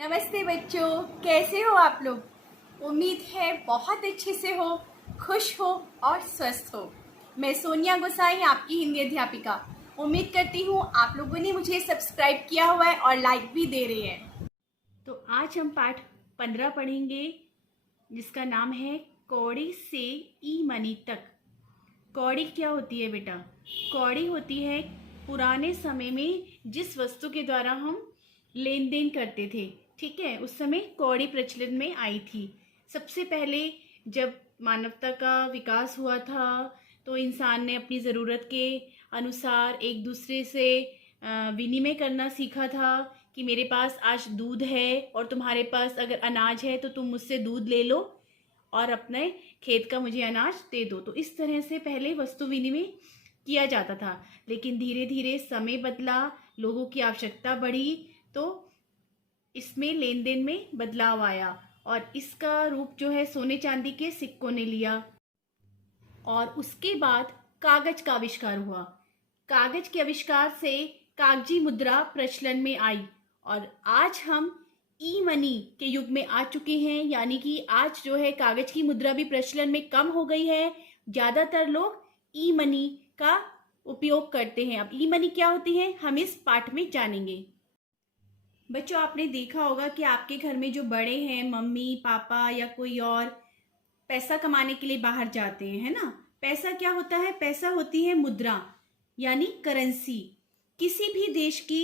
नमस्ते बच्चों, कैसे हो आप लोग। उम्मीद है बहुत अच्छे से हो, खुश हो और स्वस्थ हो। मैं सोनिया गोसाई, आपकी हिंदी अध्यापिका। उम्मीद करती हूँ आप लोगों ने मुझे सब्सक्राइब किया हुआ है और लाइक भी दे रहे हैं। तो आज हम पाठ 15 पढ़ेंगे, जिसका नाम है कौड़ी से ई मनी तक। कौड़ी क्या होती है बेटा? कौड़ी होती है पुराने समय में जिस वस्तु के द्वारा हम लेन देन करते थे। ठीक है, उस समय कौड़ी प्रचलन में आई थी। सबसे पहले जब मानवता का विकास हुआ था तो इंसान ने अपनी ज़रूरत के अनुसार एक दूसरे से विनिमय करना सीखा था कि मेरे पास आज दूध है और तुम्हारे पास अगर अनाज है तो तुम मुझसे दूध ले लो और अपने खेत का मुझे अनाज दे दो। तो इस तरह से पहले वस्तु विनिमय किया जाता था। लेकिन धीरे धीरे समय बदला, लोगों की आवश्यकता बढ़ी, तो इसमें लेन देन में बदलाव आया और इसका रूप जो है सोने चांदी के सिक्कों ने लिया। और उसके बाद कागज का आविष्कार हुआ। कागज के आविष्कार से कागजी मुद्रा प्रचलन में आई और आज हम ई मनी के युग में आ चुके हैं। यानी कि आज जो है कागज की मुद्रा भी प्रचलन में कम हो गई है। ज्यादातर लोग ई मनी का उपयोग करते हैं। अब ई मनी क्या होती है, हम इस पाठ में जानेंगे। बच्चों, आपने देखा होगा कि आपके घर में जो बड़े हैं, मम्मी पापा या कोई और, पैसा कमाने के लिए बाहर जाते हैं, है ना। पैसा क्या होता है? पैसा होती है मुद्रा, यानी करेंसी। किसी भी देश की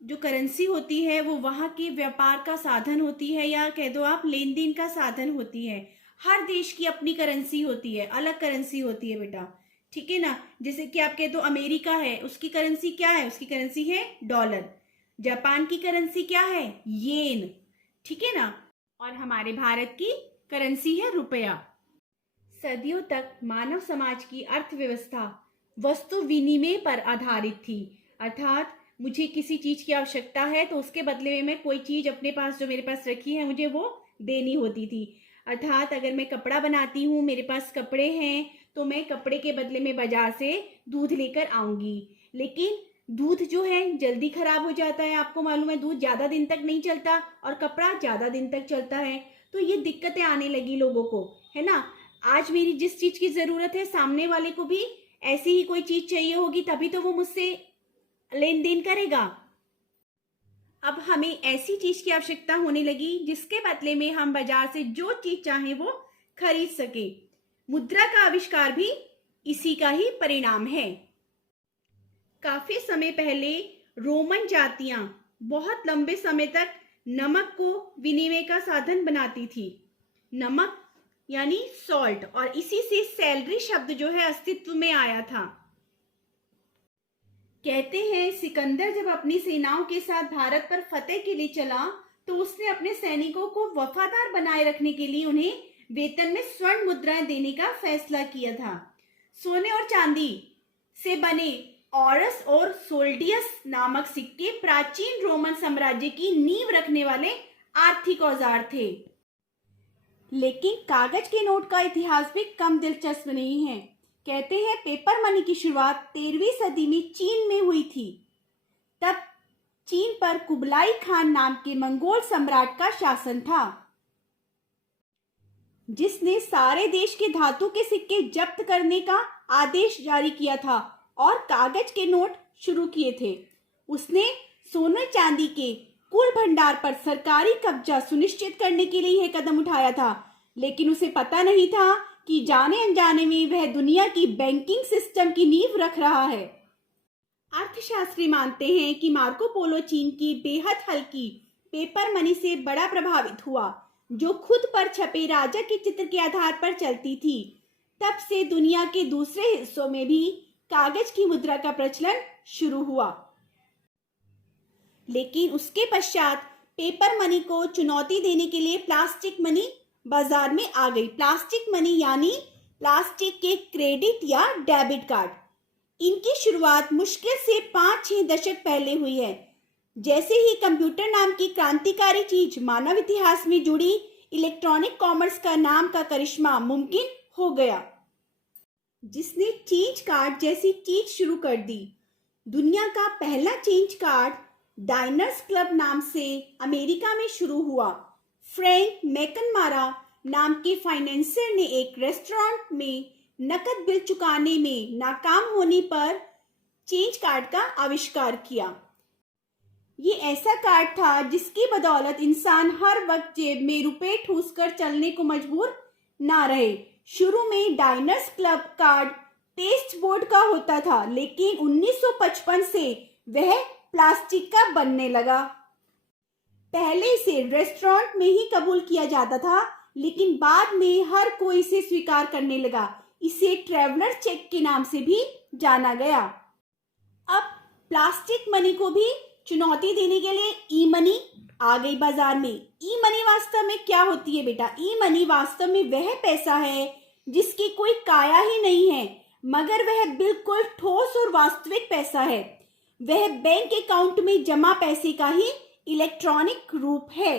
जो करेंसी होती है वो वहां के व्यापार का साधन होती है, या कह दो आप लेन देन का साधन होती है। हर देश की अपनी करेंसी होती है, अलग करेंसी होती है बेटा। ठीक है ना। जैसे कि आप कह दो अमेरिका है, उसकी करेंसी क्या है? उसकी करेंसी है डॉलर। जापान की करेंसी क्या है? येन। ठीक है ना। और हमारे भारत की करेंसी है रुपया। सदियों तक मानव समाज की अर्थव्यवस्था वस्तु विनिमय पर आधारित थी। अर्थात मुझे किसी चीज की आवश्यकता है तो उसके बदले में मैं कोई चीज अपने पास जो मेरे पास रखी है मुझे वो देनी होती थी। अर्थात अगर मैं कपड़ा बनाती हूँ, मेरे पास कपड़े हैं, तो मैं कपड़े के बदले में बाजार से दूध लेकर आऊंगी। लेकिन दूध जो है जल्दी खराब हो जाता है। आपको मालूम है, दूध ज्यादा दिन तक नहीं चलता और कपड़ा ज्यादा दिन तक चलता है। तो ये दिक्कतें आने लगी लोगों को, है ना। आज मेरी जिस चीज की जरूरत है, सामने वाले को भी ऐसी ही कोई चीज चाहिए होगी, तभी तो वो मुझसे लेन देन करेगा। अब हमें ऐसी चीज की आवश्यकता होने लगी जिसके बदले में हम बाजार से जो चीज चाहें वो खरीद सके। मुद्रा का आविष्कार भी इसी का ही परिणाम है। काफी समय पहले रोमन जातियां बहुत लंबे समय तक नमक को विनिमय का साधन बनाती थी। नमक यानी सॉल्ट, और इसी से सैलरी शब्द जो है अस्तित्व में आया था। कहते हैं सिकंदर जब अपनी सेनाओं के साथ भारत पर फतेह के लिए चला तो उसने अपने सैनिकों को वफादार बनाए रखने के लिए उन्हें वेतन में स्वर्ण मुद्राएं देने का फैसला किया था। सोने और चांदी से बने ऑरस और सोल्डियस नामक सिक्के प्राचीन रोमन साम्राज्य की नींव रखने वाले आर्थिक औजार थे। लेकिन कागज के नोट का इतिहास भी कम दिलचस्प नहीं है। कहते हैं पेपर मनी की शुरुआत 13वीं सदी में चीन में हुई थी। तब चीन पर कुबलाई खान नाम के मंगोल सम्राट का शासन था, जिसने सारे देश के धातु के सिक्के जब्त करने का आदेश जारी किया था और कागज के नोट शुरू किए थे। उसने सोने चांदी के कुल भंडार पर सरकारी कब्जा सुनिश्चित करने के लिए यह कदम उठाया था। लेकिन उसे पता नहीं था कि जाने अनजाने में वह दुनिया की बैंकिंग सिस्टम की नींव रख रहा है। अर्थशास्त्री मानते हैं कि मार्को पोलो चीन की बेहद हल्की पेपर मनी से बड़ा प्रभावित हुआ, जो खुद पर छपे राजा के चित्र के आधार पर चलती थी। तब से दुनिया के दूसरे हिस्सों में भी कागज की मुद्रा का प्रचलन शुरू हुआ। लेकिन उसके पश्चात पेपर मनी को चुनौती देने के लिए प्लास्टिक मनी बाजार में आ गई। प्लास्टिक मनी यानी प्लास्टिक के क्रेडिट या डेबिट कार्ड। इनकी शुरुआत मुश्किल से 5-6 दशक पहले हुई है। जैसे ही कंप्यूटर नाम की क्रांतिकारी चीज मानव इतिहास में जुड़ी, इलेक्ट्रॉनिक कॉमर्स का नाम का करिश्मा मुमकिन हो गया, जिसने चेंज कार्ड जैसी चीज शुरू कर दी। दुनिया का पहला चेंज कार्ड डाइनर्स क्लब नाम से अमेरिका में शुरू हुआ। फ्रैंक मैकनमारा नाम के फाइनेंसर ने एक रेस्टोरेंट में नकद बिल चुकाने में नाकाम होने पर चेंज कार्ड का आविष्कार किया। ये ऐसा कार्ड था जिसकी बदौलत इंसान हर वक्त जेब में रुपए ठूस कर चलने को मजबूर ना रहे। शुरू में diners club card paste board का होता था, लेकिन 1955 से वह प्लास्टिक का बनने लगा। पहले इसे रेस्टोरेंट में ही कबूल किया जाता था, लेकिन बाद में हर कोई इसे स्वीकार करने लगा। इसे ट्रैवलर चेक के नाम से भी जाना गया। अब प्लास्टिक मनी को भी चुनौती देने के लिए ई मनी आ गई बाजार में। ई मनी वास्तव में क्या होती है बेटा? ई मनी वास्तव में वह पैसा है जिसकी कोई काया ही नहीं है, मगर वह बिल्कुल ठोस और वास्तविक पैसा है। वह बैंक अकाउंट में जमा पैसे का ही इलेक्ट्रॉनिक रूप है।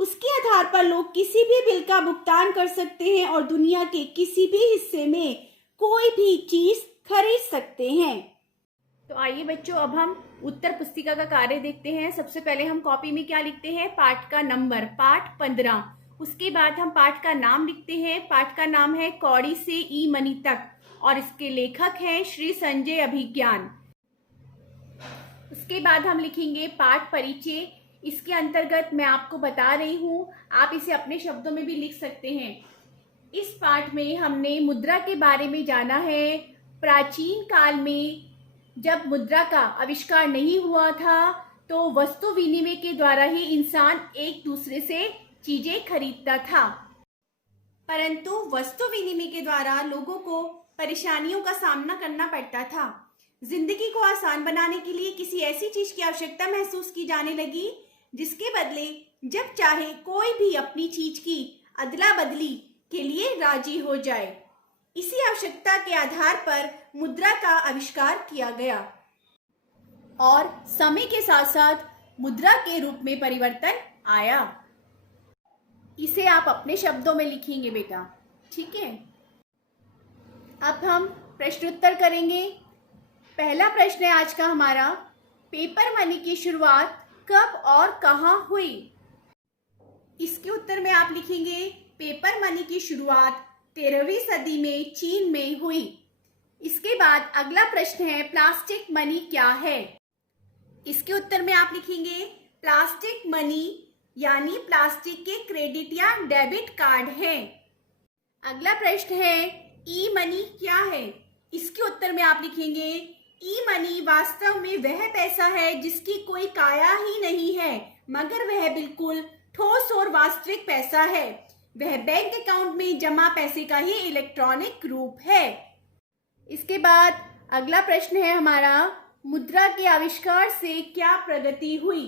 उसके आधार पर लोग किसी भी बिल का भुगतान कर सकते हैं और दुनिया के किसी भी हिस्से में कोई भी चीज खरीद सकते हैं। तो आइए बच्चों, अब हम उत्तर पुस्तिका का कार्य देखते हैं। सबसे पहले हम कॉपी में क्या लिखते हैं? पाठ का नंबर, पाठ 15। उसके बाद हम पाठ का नाम लिखते हैं। पाठ का नाम है कौड़ी से ई मनी तक और इसके लेखक हैं श्री संजय अभिज्ञान। उसके बाद हम लिखेंगे पाठ परिचय। इसके अंतर्गत मैं आपको बता रही हूँ, आप इसे अपने शब्दों में भी लिख सकते हैं। इस पाठ में हमने मुद्रा के बारे में जाना है। प्राचीन काल में जब मुद्रा का आविष्कार नहीं हुआ था तो वस्तु विनिमय के द्वारा ही इंसान एक दूसरे से चीजें खरीदता था, परंतु वस्तु विनिमय के द्वारा लोगों को परेशानियों का सामना करना पड़ता था। जिंदगी को आसान बनाने के लिए किसी ऐसी चीज की आवश्यकता महसूस की जाने लगी जिसके बदले जब चाहे कोई भी अपनी चीज की अदला बदली के लिए राजी हो जाए। इसी आवश्यकता के आधार पर मुद्रा का आविष्कार किया गया और समय के साथ साथ मुद्रा के रूप में परिवर्तन आया। इसे आप अपने शब्दों में लिखेंगे बेटा, ठीक है। अब हम प्रश्नोत्तर करेंगे। पहला प्रश्न है आज का हमारा, पेपर मनी की शुरुआत कब और कहाँ हुई? इसके उत्तर में आप लिखेंगे पेपर मनी की शुरुआत 13वीं सदी में चीन में हुई। इसके बाद अगला प्रश्न है प्लास्टिक मनी क्या है? इसके उत्तर में आप लिखेंगे प्लास्टिक मनी यानी प्लास्टिक के क्रेडिट या डेबिट कार्ड है। अगला प्रश्न है ई मनी क्या है? इसके उत्तर में आप लिखेंगे ई मनी वास्तव में वह पैसा है जिसकी कोई काया ही नहीं है, मगर वह बिल्कुल ठोस और वास्तविक पैसा है। वह बैंक अकाउंट में जमा पैसे का ही इलेक्ट्रॉनिक रूप है। इसके बाद अगला प्रश्न है हमारा, मुद्रा के आविष्कार से क्या प्रगति हुई?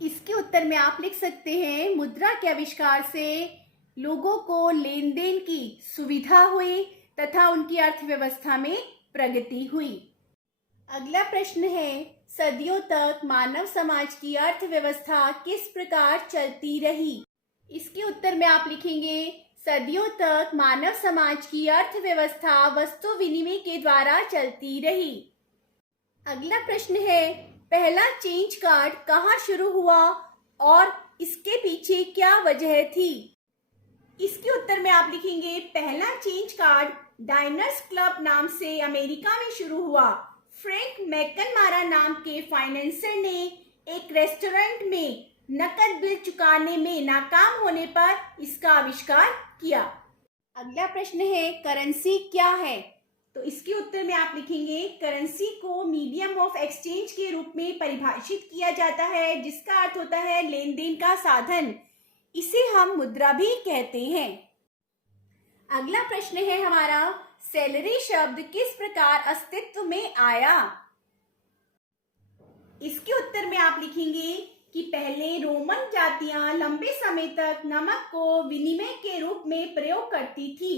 इसके उत्तर में आप लिख सकते हैं मुद्रा के आविष्कार से लोगों को लेन देन की सुविधा हुई तथा उनकी अर्थव्यवस्था में प्रगति हुई। अगला प्रश्न है सदियों तक मानव समाज की अर्थव्यवस्था किस प्रकार चलती रही? इसके उत्तर में आप लिखेंगे सदियों तक मानव समाज की अर्थव्यवस्था वस्तु विनिमय के द्वारा चलती रही। अगला प्रश्न है पहला चेंज कार्ड कहाँ शुरू हुआ और इसके पीछे क्या वजह थी? इसके उत्तर में आप लिखेंगे पहला चेंज कार्ड डाइनर्स क्लब नाम से अमेरिका में शुरू हुआ। फ्रैंक मैकनमारा नाम के फाइनेंसर ने एक रेस्टोरेंट में नकद बिल चुकाने में नाकाम होने पर इसका आविष्कार किया। अगला प्रश्न है करेंसी क्या है? तो इसके उत्तर में आप लिखेंगे करेंसी को मीडियम ऑफ एक्सचेंज के रूप में परिभाषित किया जाता है, जिसका अर्थ होता है लेन देन का साधन। इसे हम मुद्रा भी कहते हैं। अगला प्रश्न है हमारा सैलरी शब्द किस प्रकार अस्तित्व में आया? इसके उत्तर में आप लिखेंगे कि पहले रोमन जातियां लंबे समय तक नमक को विनिमय के रूप में प्रयोग करती थी।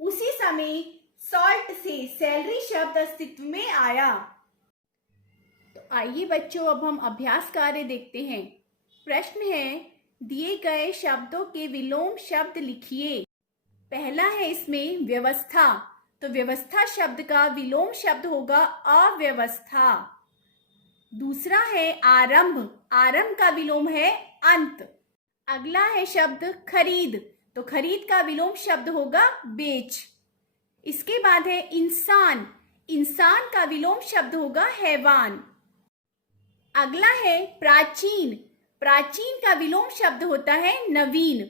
उसी समय सॉल्ट से सैलरी शब्द अस्तित्व में आया। तो आइए बच्चों, अब हम अभ्यास कार्य देखते हैं। प्रश्न है दिए गए शब्दों के विलोम शब्द लिखिए। पहला है इसमें व्यवस्था, तो व्यवस्था शब्द का विलोम शब्द होगा अव्यवस्था। दूसरा है आरंभ, आरंभ का विलोम है अंत। अगला है शब्द खरीद, तो खरीद का विलोम शब्द होगा बेच। इसके बाद है इंसान, इंसान का विलोम शब्द होगा हैवान। अगला है प्राचीन, प्राचीन का विलोम शब्द होता है नवीन।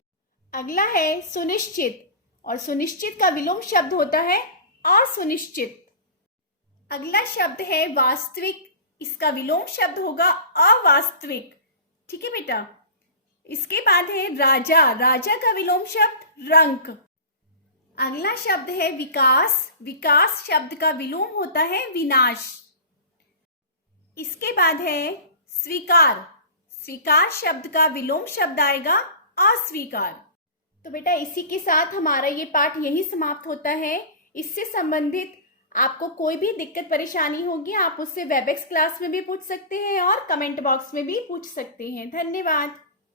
अगला है सुनिश्चित, और सुनिश्चित का विलोम शब्द होता है असुनिश्चित। अगला शब्द है वास्तविक, इसका विलोम शब्द होगा अवास्तविक। ठीक है बेटा। इसके बाद है राजा, राजा का विलोम शब्द रंक। अगला शब्द है विकास, विकास शब्द का विलोम होता है विनाश। इसके बाद है स्वीकार, स्वीकार शब्द का विलोम शब्द आएगा अस्वीकार। तो बेटा इसी के साथ हमारा ये पाठ यही समाप्त होता है। इससे संबंधित आपको कोई भी दिक्कत परेशानी होगी आप उससे वेबएक्स क्लास में भी पूछ सकते हैं और कमेंट बॉक्स में भी पूछ सकते हैं। धन्यवाद।